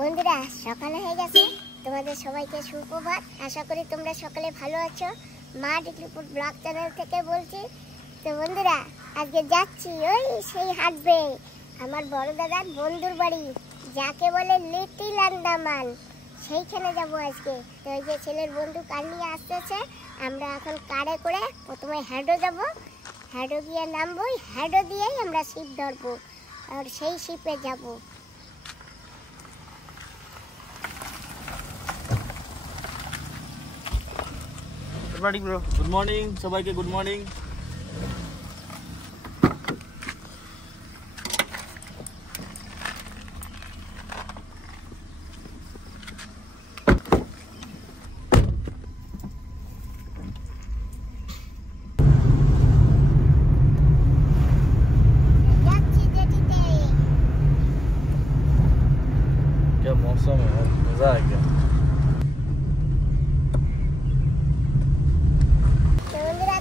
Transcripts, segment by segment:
বন্ধুরা সকাল হয়ে গেছে, তোমাদের সবাইকে সুপ্রভাত। আশা করি তোমরা সকলে ভালো আছো। মা ডিকলিপুর ব্লগ চ্যানেল থেকে বলছি। তো বন্ধুরা আজকে যাচ্ছি ওই সেই হাঁটবে আমার বড় দাদার বন্ধুর বাড়ি, যাকে বলে লিটল আন্দামান, সেইখানে যাব আজকে। তো ওই যে ছেলের বন্ধু কার নিয়ে আসতেছে, আমরা এখন কারে করে প্রথমে হ্যাডো যাব, হ্যাডো গিয়ে নামবো, হ্যাডো দিয়েই আমরা শিপ ধরবো আর সেই শিপে যাব। Good morning, bro. Good morning. সবাইকে গুড মর্নিং। क्या मौसम है यार, मजा आ गया।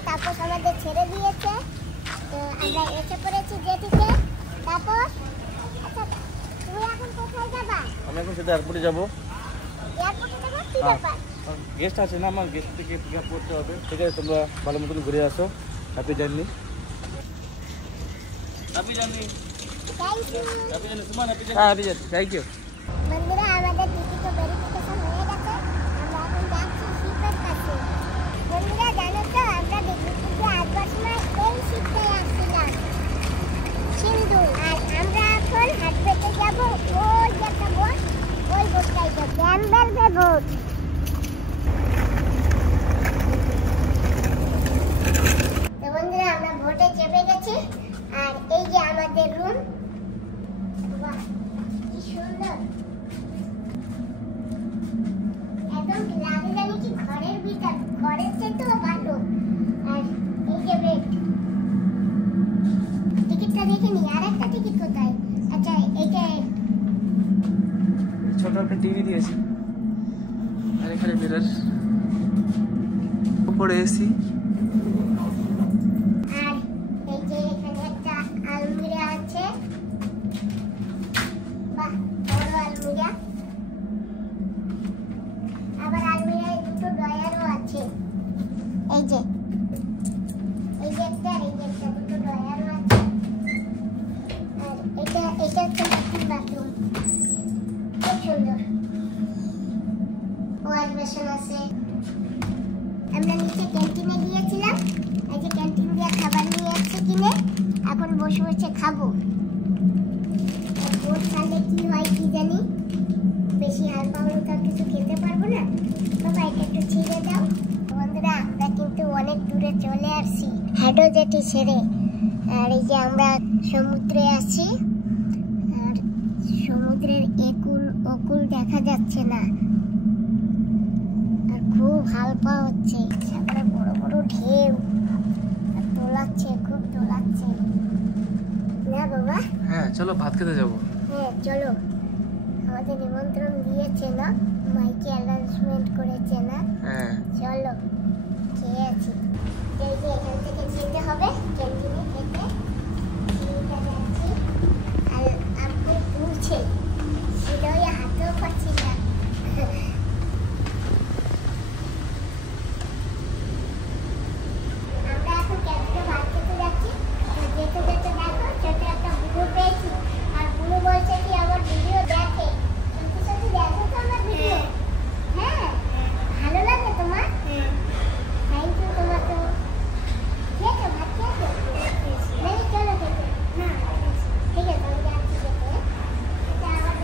তাপস আমাদের ছেড়ে দিয়েছে, তো আমরা এসে পড়েছি জেটিতে। তাপস, আচ্ছা তুমি এখন কোথায় যাবা? আমি এখন সেটা এয়ারপোর্টে যাবো। এয়ারপোর্টে যাবা? কি ব্যাপার? গেস্ট আছে না, আমার গেস্ট থেকে পিক আপ করতে হবে। ঠিক আছে, তোমরা ভালো মতন ঘুরে আসো। Happy journey. Happy journey. Thank you. Happy journey Suman. Happy journey. Happy journey. Thank you. বন্ধুরা আমাদের টিকিট ভেরিফিকেশন হয়ে গেছে, আমরা এখন যাচ্ছি শিপের কাছে। বন্ধুরা জানো তো আমরা ডিগ্রিপুরে আসবার সময় এই শিপটায় আসছিলাম, সিন্ধু। আর আমরা এখন হাটবেতে যাব, ওই যে একটা বোট, ওই বোটটাই যাব, ক্যাম্বেল বে বোট। তো বন্ধুরা আমরা বোটে চেপে গেছি, আর এই যে আমাদের রুম। বাহ কি সুন্দর, একদম লাগে জানি কি ঘরের ভিতর, ঘরের চেয়েও ভালো। আর এই যে বেড, টিকিটটা দেখে নি। আর একটা টিকিট কোথায়? আচ্ছা এইটা ছোট একটা টিভি দিয়েছি, আর এখানে মিরর, উপরে এসি। আর এই যে এখানে একটা আলমিরা আছে, বাহ বড় আলমিরা। আবার আলমিরায় দুটো ড্রয়ারও আছে, এই যে একটা, এই যে একটা, দুটো ড্রয়ারও আছে। আর এটা একটা বাথরুম, খুব সুন্দর। ওয়াশ বেসিন আছে। আমরা নিচে ক্যান্টিনে গিয়েছিলাম, এই যে ক্যান্টিন দিয়ে খাবার নিয়ে আসছে কিনে, এখন বসে বসে খাবো। বোট ছাড়লে কি হয় কি জানি, বেশি হালকা হলে তো কিছু খেতে পারবো না। বাবা এটা একটু ছিঁড়ে দাও। বন্ধুরা আমরা কিন্তু অনেক দূরে চলে আসছি হ্যাডো জেটি ছেড়ে। আর এই যে আমরা সমুদ্রে আছি, আর সমুদ্রের একুল ওকুল দেখা যাচ্ছে না, আর খুব হালকা হচ্ছে, সাগরে বড় বড় ঢেউ, আর দোলাচ্ছে, খুব দোলাচ্ছে না বাবা? হ্যাঁ চলো ভাত খেতে যাবো। হ্যাঁ চলো, আমাদের নিমন্ত্রণ দিয়েছে না, মাইকে অ্যানাউন্সমেন্ট করেছে না। হ্যাঁ চলো খেয়ে আছি। এই যে এখান থেকে যেতে হবে ক্যান্টিনে, খেতে এইটা যাচ্ছি। আর আপনি তুলছে সেটাই হাতেও পাচ্ছি না। আমরা এখন ক্যান্টিনে ভাত খেতে যাচ্ছি। যেতে যেতে দেখো ছোট একটা বুড়ো পেয়েছি, আর বুড়ো বলছে কি আমার ভিডিও দেখে। সত্যি সত্যি দেখো তো আমার ভিডিও? হ্যাঁ ভালো লাগে তোমার? থ্যাংক ইউ তোমাকে। খেয়েছো ভাত? খেয়েছো? নেই চলো খেতে। না ঠিক আছে আমি যাচ্ছি খেতে। এটা আবার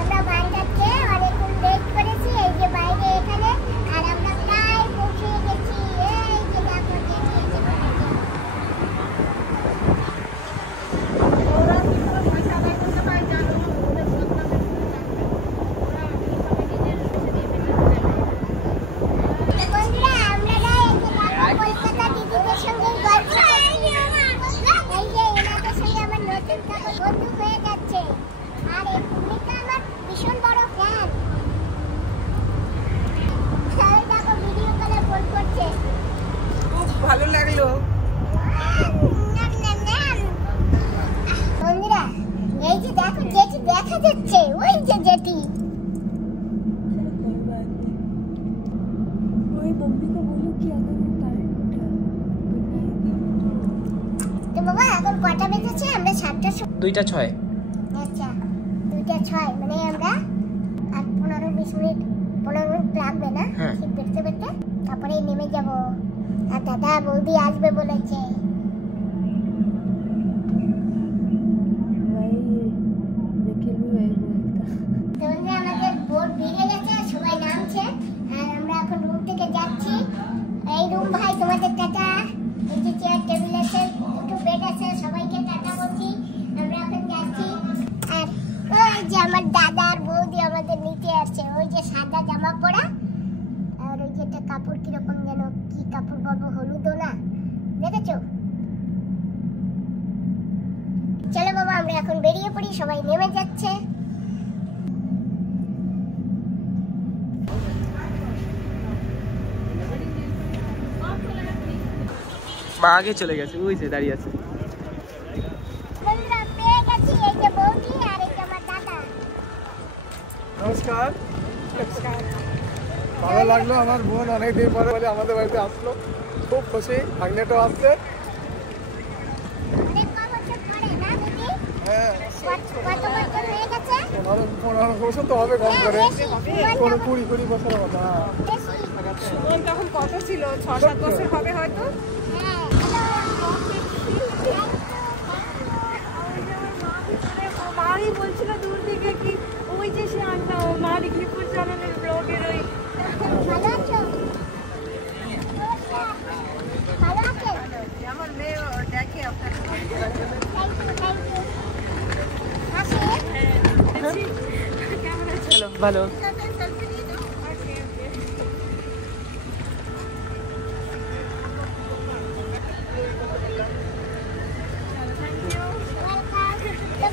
আমরা বাইরে অনেকক্ষণ ওয়েট করেছি, এই যে বাইরে এখানে, আর আমরা প্রায় পৌঁছে গেছি। এই যে দেখো গেছি। বন্ধুরা আমরা না এই যে দেখো কলকাতা দিদিদের সঙ্গে গল্প করছি। এই যে এনাদের সঙ্গে আমার নতুন বন্ধু হয়ে যাচ্ছে, আর এই ভূমিকা আমার ভীষণ বড় ফ্যান। দেখো ভিডিও কলে ফোন করছে, খুব ভালো লাগলো। দেখো জেঠি দেখা যাচ্ছে, ওই যে জেঠি। তো বাবা এখন কটা বেজেছে? আমরা 7টার সময়। 2:06। আচ্ছা 2:06, মানে আমরা আর 15-20 মিনিট 15 মিনিট লাগবে না শীত পেটতে পেটতে, তারপরে নেমে যাব। আর দাদা বৌদি আসবে বলেছে। আমাদের বোট ভিড়ে গেছে, সবাই নামছে আর আমরা এখন রুম থেকে যাচ্ছি। এই রুম ভাই তোমাদের টাটা। এই যে চেয়ার টেবিল আছে, দুটো বেড আছে, সবাইকে টাটা বলছি। আমরা এখন যাচ্ছি। আর ওই যে আমার দাদা আর বৌদি আমাদের নিতে আসছে, ওই যে সাদা জামা পরা আর ওই যে একটা কাপড় কিরকম যেন, কি কাপড় বলবো, হলুদও না, দেখেছো? চলো বাবা আমরা এখন বেরিয়ে পড়ি, সবাই নেমে যাচ্ছে। মা আগে চলে গেছে, ওই যে দাঁড়িয়ে আছে। আমরা পেয়ে গেছি, এই যে বৌদি আর এই যে আমার দাদা। নমস্কার। ভালো লাগলো, আমার বোন অনেকদিন পরে বলে আমাদের বাড়িতে আসলো, খুব খুশি। ভাগ্নেটাও আসছে। অনেক বছর পরে না দিদি? হ্যাঁ কত বছর হয়ে গেছে? 15 বছর তো হবে কম করে, বেশি, 20 বছরের কথা। বেশি। সুমন তখন কত ছিল? 6-7 বছর হবে হয়তো। হ্যাঁ মাই বলছিল দূর থেকে কি ওই যে সে আন্না মা লিখলিপুর চ্যানেলের ব্লগের ওই ভালো আছো? ভালো আছেন? আমার মেয়ে দেখে আপনার থ্যাংক ইউ আসে। ক্যামেরা চলো ভালো।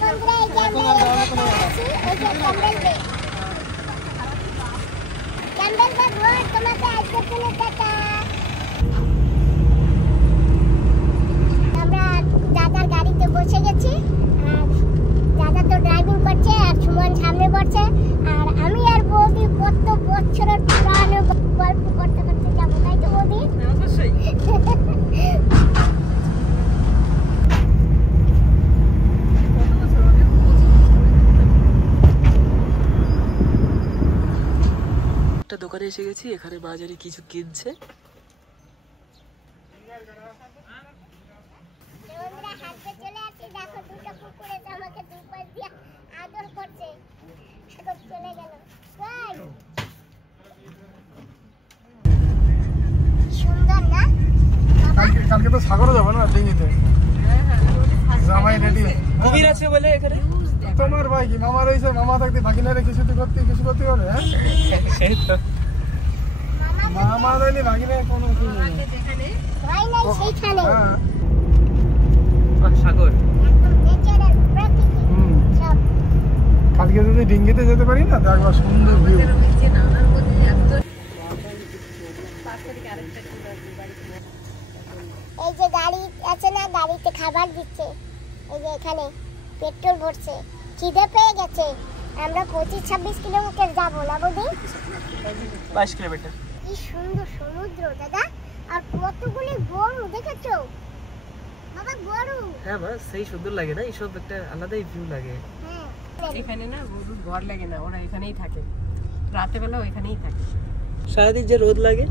সেলফি নিয়ে দাও। ওকে ওকে। আমরা দাদার গাড়িতে বসে গেছি, আর দাদা তো ড্রাইভিং করছে আর সুমন সামনে বসছে, আর আমি আর বৌদি কত বছরের পুরানো গল্প করতে করতে যাবো, তাই তো বৌদি? অবশ্যই। একটা দোকানে এসে গেছি, এখানে বাজারে কিছু কিনছে। বন্ধুরা হাঁটতে চলে আসি, দেখো দুটো কুকুর এসে আমাকে দুপাশ দিয়ে আদর করছে। এখন চলে গেল। কই? সুন্দর না বাবা? কালকে তো সাগরও যাবো না ডিঙিতে। জামাই রেডি। কুমির আছে বলে এখানে। তোমার ভাই কি মামা রয়েছে, মামা থাকতে ভাগিনারে কিছু করতে পারে? হ্যাঁ সেই তো মামা রইলে ভাগিনারে কোনো কি নেই। ভয় নাই সেইখানে। হ্যাঁ সাগর। একদম নেচারাল প্রকৃতি সব। কালকে যদি ডিঙ্গিতে যেতে পারি না, দেখবা সুন্দর ভিউ। এই যে গাড়ি আছে না, গাড়িতে খাবার দিচ্ছে। এই যে এখানে পেট্রোল ভরছে, খিদে পেয়ে গেছে। আমরা 25-26 কিলোমিটার যাবো না বৌদি? 22 কিলোমিটার। কি সুন্দর সমুদ্র দাদা, আর কতগুলি গরু দেখেছো বাবা? গরু। হ্যাঁ মা, সেই সুন্দর লাগে না, এইসব একটা আলাদাই ভিউ লাগে। হ্যাঁ এখানে না গরুর ঘর লাগে না, ওরা এখানেই থাকে, রাতে বেলা ওইখানেই থাকে। সারাদিন যে রোদ লাগে,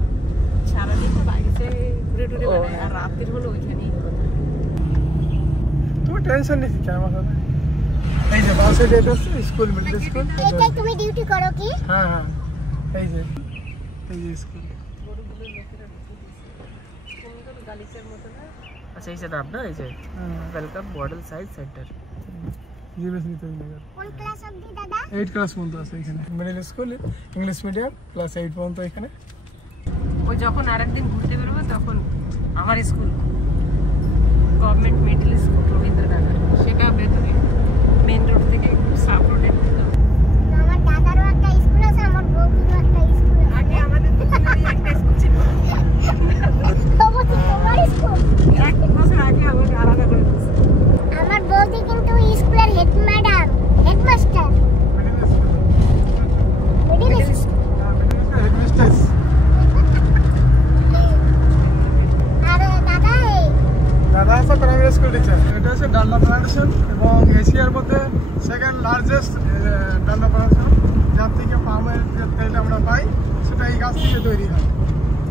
সারাদিন তো বাড়িতে ঘুরে টুরে বেড়ায়, আর রাতের হলো ওইখানেই থাকে। তুমি টেনশন নিস কি আমার সাথে। এই যে বাসে ডেট আছে, স্কুল মিডল স্কুল। এইটাই তুমি ডিউটি করো কি? হ্যাঁ হ্যাঁ এই যে স্কুল। গরুগুলোর লোকেরা সুন্দর গালিচার মতো না। আচ্ছা এই যে নাম না, এই যে ওয়েলকাম মডেল সায়েন্স সেন্টার। জিবেস নিতেন নগর। কোন ক্লাস অবধি দাদা? 8 ক্লাস পর্যন্ত আছে এখানে। Middle school, English medium, class 8 পর্যন্ত এখানে। ওই যখন আরেকদিন ঘুরতে বেরোবো তখন আমার school government middle school Rabindranagar, সেটা ভেতরে মেন রোড থেকে সাব রোডের ভিতর। আমার দাদারও একটা স্কুল আছে, আমার বউদিরও একটা স্কুল আছে। আগে আমাদের দুজনেরই একটা স্কুল ছিল, অবশ্যই তোমার স্কুল। 1 বছর আগে আমাকে আলাদা করে দিয়েছে। আমার বৌদি কিন্তু স্কুলের হেড ম্যাডাম। প্রোডাকশন এবং এশিয়ার মধ্যে সেকেন্ড লার্জেস্ট ডালডা প্রোডাকশন, যার থেকে পামের যে তেলটা আমরা পাই সেটা এই গাছ থেকে তৈরি হয়।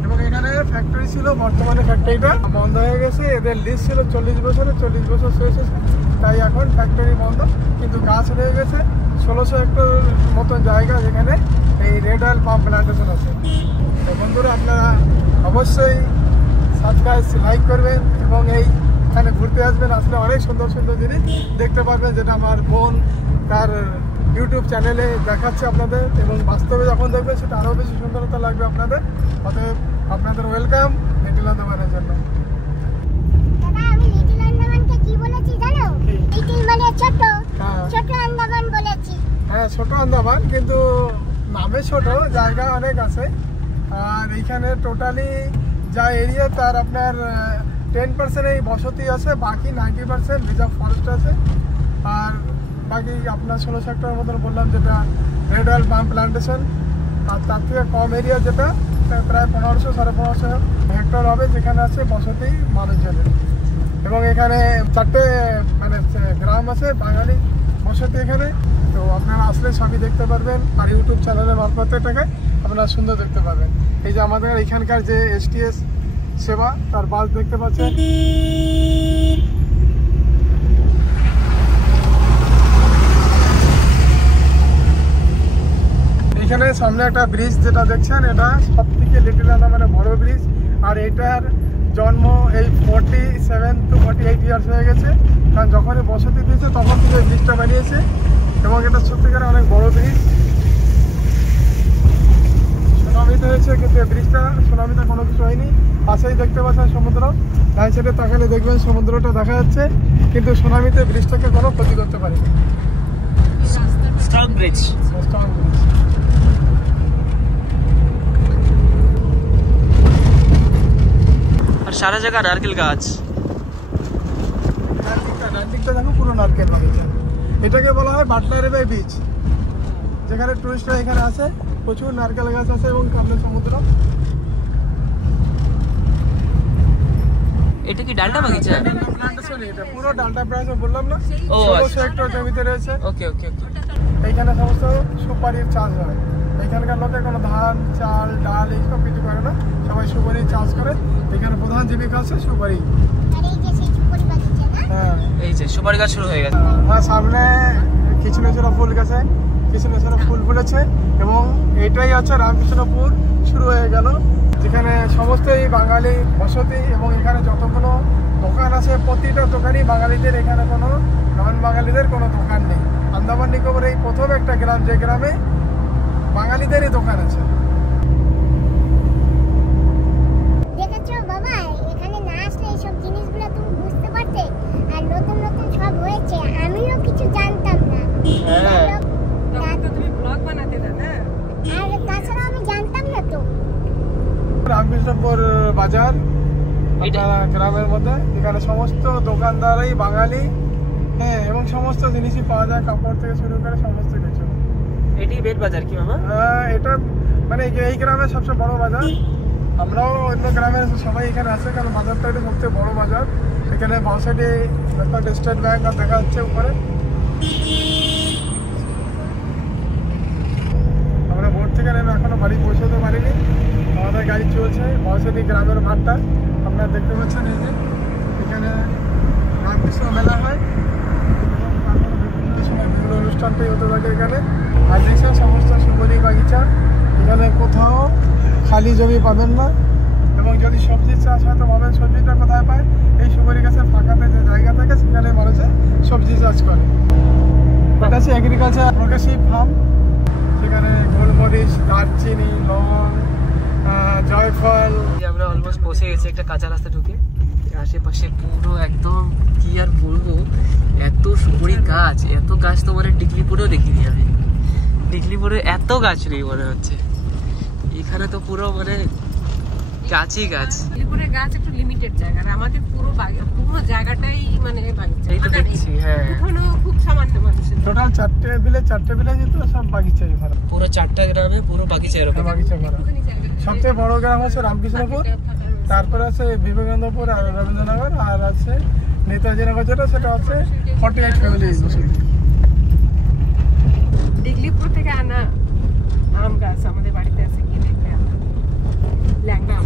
এবং এখানে ফ্যাক্টরি ছিল, বর্তমানে ফ্যাক্টরিটা বন্ধ হয়ে গেছে। এদের লিস্ট ছিল 40 বছরে, 40 বছর শেষ হয়েছে, তাই এখন ফ্যাক্টরি বন্ধ, কিন্তু গাছ রয়ে গেছে 1600 হেক্টর মতন জায়গা যেখানে এই রেড অয়েল পাম্প প্ল্যান্টেশন আছে। তো বন্ধুরা আপনারা অবশ্যই সাবস্ক্রাইব লাইক করবেন এবং এইখানে ঘুরতে আসবেন, আসলে অনেক সুন্দর সুন্দর জিনিস দেখতে পারবেন, যেটা আমার বোন তার ইউটিউব চ্যানেলে দেখাচ্ছে আপনাদের, এবং বাস্তবে যখন দেখবেন সেটা আরও বেশি সুন্দরতা লাগবে আপনাদের। অতএব আপনাদের ওয়েলকাম লিটল আন্দামানের জন্য। দাদা আমি লিটল আন্দামানকে কি বলেছি জানো? লিটল মানে ছোট, ছোট আন্দামান বলেছি। হ্যাঁ ছোট আন্দামান, কিন্তু নামে ছোট, জায়গা অনেক আছে। আর এইখানে টোটালি যা এরিয়া তার আপনার 10% এই বসতি আছে, বাকি 90% রিজার্ভ ফরেস্ট আছে। আর বাকি আপনার 16 হেক্টর মতন বললাম যেটা রেড অয়েল পাম প্ল্যান্টেশন, আর তার থেকে কম এরিয়া যেটা প্রায় 1500-1550 হেক্টর হবে, যেখানে আছে বসতি মানুষজনের। এবং এখানে 4টে মানে গ্রাম আছে বাঙালি বসতি এখানে। তো আপনারা আসলে সবই দেখতে পারবেন, আর ইউটিউব চ্যানেলের মারফত এটাকে আপনারা সুন্দর দেখতে পাবেন। এই যে আমাদের এখানকার যে STS সেবা তার বাস দেখতে পাচ্ছেন। এখানে সামনে একটা ব্রিজ যেটা দেখছেন, এটা সব থেকে লিটল আন্দামানের বড় ব্রিজ। আর এটার জন্ম এই 47 to 48 ইয়ার্স হয়ে গেছে, কারণ যখনই বসতি দিয়েছে তখন থেকে ব্রিজটা বানিয়েছে, এবং এটা সত্যিকারে অনেক বড় ব্রিজ। সুনামিতে হয়েছে, কিন্তু এই ব্রিজটা সুনামিতে কোনো কিছু হয়নি। পাশেই দেখতে পাচ্ছেন সমুদ্র, ডান সাইডে তাকালে দেখবেন সমুদ্রটা দেখা যাচ্ছে, কিন্তু সুনামিতে ব্রিজটাকে কোনো ক্ষতি করতে পারেনি। Strong bridge. Strong bridge. আর সারা জায়গা নারকেল গাছ। ডানদিকটা দেখো পুরো নারকেল বাগিচা। এটাকে বলা হয় বাটলার বে বিচ, যেখানে টুরিস্টরা এখানে আসে, প্রচুর নারকেল গাছ আছে এবং সামনে সমুদ্র। এটা কি ডালটা বাগিচা? এটা পুরো ডালটা প্রায় বললাম না, ও 1600 হেক্টর জমিতে রয়েছে। ওকে ওকে ওকে। এইখানে সমস্ত সুপারির চাষ হয়। এখানকার লোকে কোনো ধান, চাল, ডাল এইসব কিছু করে না, সবাই সুপারি চাষ করে। এখানে প্রধান জীবিকা আছে সুপারি। আর এই যে সেই সুপারি বাগিচা না? হ্যাঁ, এই যে সুপারি গাছ শুরু হয়ে গেছে। আর সামনে কৃষ্ণচূড়া ফুল গাছে কৃষ্ণচূড়া ফুল ফুলেছে, এবং এটাই হচ্ছে রামকৃষ্ণপুর শুরু হয়ে গেল, যেখানে সমস্তই বাঙালি বসতি। এবং এখানে যতগুলো দোকান আছে প্রতিটা দোকানই বাঙালিদের, এখানে কোনো নন বাঙালিদের কোনো দোকান নেই। আন্দামান নিকোবর এই প্রথম একটা গ্রাম যে গ্রামে বাঙালিদেরই দোকান আছে। দেখেছো বাবা, এখানে না আসলে এইসব জিনিসগুলো তুমি বুঝতে পারতে। আর নতুন নতুন সব হয়েছে, আমিও কিছু জানতাম না। হ্যাঁ। তখন তো তুমি ব্লগ বানাতে না? আর তাছাড়া আমি জানতাম না তো। রামকৃষ্ণপুর বাজার আপনার গ্রামের মধ্যে, এখানে সমস্ত দোকানদারই বাঙালি। হ্যাঁ, এবং সমস্ত জিনিসই পাওয়া যায়, কাপড় থেকে শুরু করে সমস্ত কিছু। এটি বেড বাজার কি মামা? এটা মানে এই গ্রামের সবচেয়ে বড় বাজার। আমরাও অন্য গ্রামের সবাই এখানে আসে, কারণ বাজারটা এটা সবচেয়ে বড় বাজার। এখানে বাঁ সাইডে স্টেট ব্যাংক আর দেখা যাচ্ছে উপরে। আমরা বোর্ড থেকে নেমে এখনো বাড়ি পৌঁছতে পারিনি, আমাদের গাড়ি চলছে। বাঁ সাইডে গ্রামের মাঠটা আপনারা দেখতে পাচ্ছেন। এই যে এখানে রামকৃষ্ণ মেলা হয়, বিভিন্ন অনুষ্ঠানটাই হতে থাকে এখানে। আর দেখছেন সমস্ত সুপারি বাগিচা, এখানে কোথাও খালি জমি পাবেন না। এবং যদি সবজি চাষ হয় তো পাবেন, সবজিটা কোথায় পায়? এই সুপারি গাছের ফাঁকাতে যে জায়গা থাকে সেখানে মানুষে সবজি চাষ করে। এটা হচ্ছে এগ্রিকালচার প্রোগ্রেসিভ ফার্ম, সেখানে গোলমরিচ, দারচিনি, লং, জয়ফল। আমরা অলমোস্ট পৌঁছে গেছি একটা কাঁচা রাস্তা ঢুকে। আশেপাশে পুরো একদম কি আর বলবো, এত সুপারি গাছ, এত গাছ তো মানে ডিগলিপুরেও দেখিনি আমি। ডিগলিপুরে এত গাছ নেই মনে হচ্ছে, এখানে তো পুরো মানে গাছই গাছ। শিলিগুড়ির গাছ একটু লিমিটেড জায়গা, আর আমাদের পুরো পুরো জায়গাটাই মানে বাগিচা। এই তো দেখছি। হ্যাঁ, ওখানে খুব সামান্য মানুষের। টোটাল 4টে ভিলেজ তো সব বাগিচাই ভরা। পুরো 4টা গ্রামে পুরো বাগিচা এরকম। বাগিচা ভরা। সবচেয়ে বড় গ্রাম হচ্ছে রামকৃষ্ণপুর, তারপরে আছে বিবেকানন্দপুর আর রবীন্দ্রনগর, আর আছে নেতাজি নগর যেটা সেটা হচ্ছে 48 ফ্যামিলি বসতি। ডিগলিপুর থেকে আনা আম গাছ আমাদের বাড়িতে আছে, কি দেখবে ল্যাংড়া আম।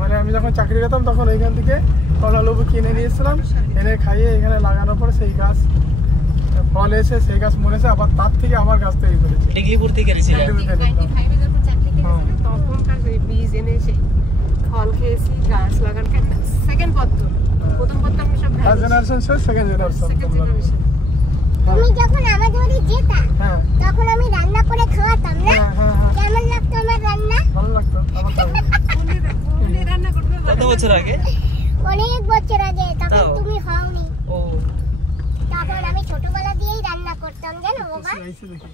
মানে আমি যখন চাকরি করতাম তখন এইখান থেকে কমলা লেবু কিনে নিয়ে এসেছিলাম, এনে খাইয়ে এখানে লাগানোর পরে সেই গাছ ফল এসে সেই গাছ মরেছে, আবার তার থেকে আমার গাছ তৈরি করেছে। ডিগলিপুর থেকে এনেছিলেন? 95 এ যখন চাকরি করেছিল তখনকার সেই বীজ এনে সেই ফল খেয়েছি, গাছ লাগান। সেকেন্ড পত্র, প্রথম পত্র আমি সব ফার্স্ট জেনারেশন শেষ, সেকেন্ড জেনারেশন। তুমি যখন আমাদের বাড়ি যেতা হ্যাঁ তখন আমি রান্না করে খাওয়াতাম না? হ্যাঁ হ্যাঁ হ্যাঁ, কেমন লাগতো আমার রান্না? ভালো লাগতো আমার খাওয়া। কোনে রান্না করবে? কত বছর আগে? অনেক বছর আগে, তখন তাও? তুমি হওনি। ও তখন আমি ছোটবেলা দিয়েই রান্না করতাম, জানো বাবা। এইসে দেখি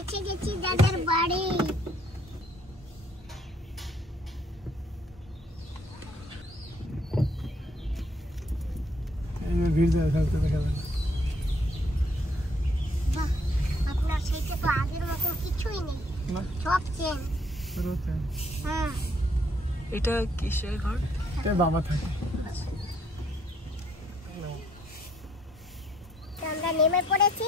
এসে গেছি দাদার বাড়ি। এই ভিড় যায় থাকতে দেখা যায় না। বাহ, আপনার সেইটা তো আগের মতো কিছুই নেই, না সব চেঞ্জ। রোতে হ্যাঁ, এটা কিসের ঘর? এ বাবা থাকে। তো আমরা নেমে পড়েছি।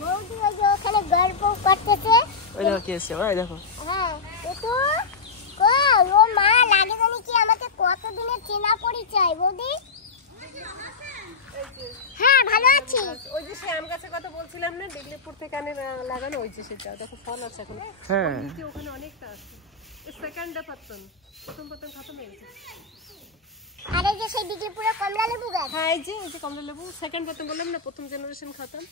বৌদি ওই যে ওখানে গল্প করতেছে। ওই দেখো কি এসছে, ওই দেখো। হ্যাঁ, একটু ও মা লাগে জানি কি আমাকে কতদিনের চেনা পরিচয় বৌদি। হ্যাঁ ভালো আছি। ওই যে সেই আম গাছের কথা বলছিলাম না, ডিগলিপুর থেকে আনে লাগানো, ওই যে সেটা দেখো ফল আছে এখন। হ্যাঁ কি ওখানে অনেকটা আছে। সেকেন্ড পাতন, প্রথম পাতন খতম হয়ে গেছে। আর এই যে সেই ডিগলিপুরের কমলা লেবু গাছ। হ্যাঁ এই যে কমলা লেবু সেকেন্ড পাতন বললাম না, প্রথম জেনারেশন খতম।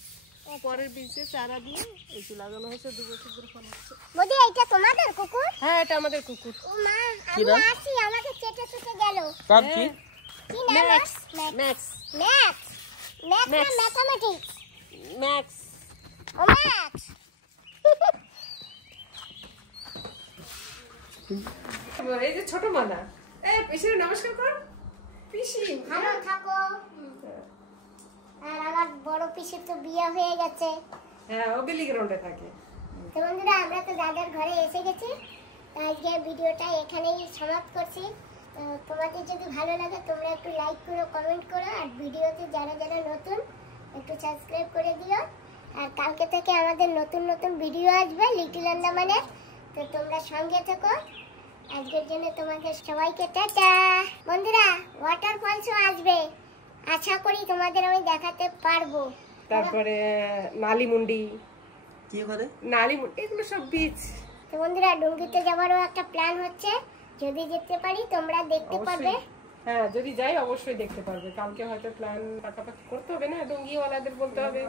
পরের বীজে চারা দিয়ে এই যে লাগানো হয়েছে, 2 বছর ধরে ফল হচ্ছে। বৌদি এইটা তোমাদের কুকুর? হ্যাঁ এটা আমাদের কুকুর। ও মা, আমি আসি, আমাকে চেটে চুটে গেল। নাম কি? কি নাম? Max max. ম্যাক্স ম্যাক্স না ম্যাক্স। ম্যাথমেটিক্স? ম্যাক্স। ও ম্যাক্স। এই যে ছোট মালা, এই পিসির নমস্কার কর। পিসি ভালো থাকো। আর আমার বড় পিসির তো বিয়ে হয়ে গেছে। হ্যাঁ ও বেলি গ্রাউন্ডে থাকে। তো বন্ধুরা, আমরা তো দাদার ঘরে এসে গেছি। তো আজকে ভিডিওটা এখানেই সমাপ্ত করছি। তো তোমাদের যদি ভালো লাগে তোমরা একটু লাইক করো, কমেন্ট করো, আর ভিডিওতে যারা যারা নতুন একটু সাবস্ক্রাইব করে দিও। আর কালকে থেকে আমাদের নতুন নতুন ভিডিও আসবে লিটল আন্দামানের। তো তোমরা সঙ্গে থেকো। আজকের জন্য তোমাদের সবাইকে টাটা। বন্ধুরা, ওয়াটারফলসও আসবে, আশা করি তোমাদের আমি দেখাতে পারবো। তারপরে নালিমুন্ডি, কি করে? নালিমুন্ডি এগুলো সব বীজ। তো বন্ধুরা, ডুঙ্গিতে যাওয়ারও একটা প্ল্যান হচ্ছে, যদি যেতে পারি তোমরা দেখতে পারবে। হ্যাঁ যদি যাই অবশ্যই দেখতে পারবে। কালকে হয়তো প্ল্যান পাকাপাকি করতে হবে না, ডুঙ্গিওয়ালাদের বলতে হবে,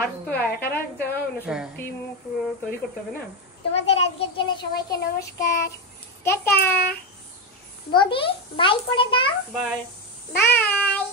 আর তো একারা যাওয়া না, সব টিম তৈরি করতে হবে না। তোমাদের আজকের জন্য সবাইকে নমস্কার, টাটা। বৌদি বাই করে দাও। বাই। বাই।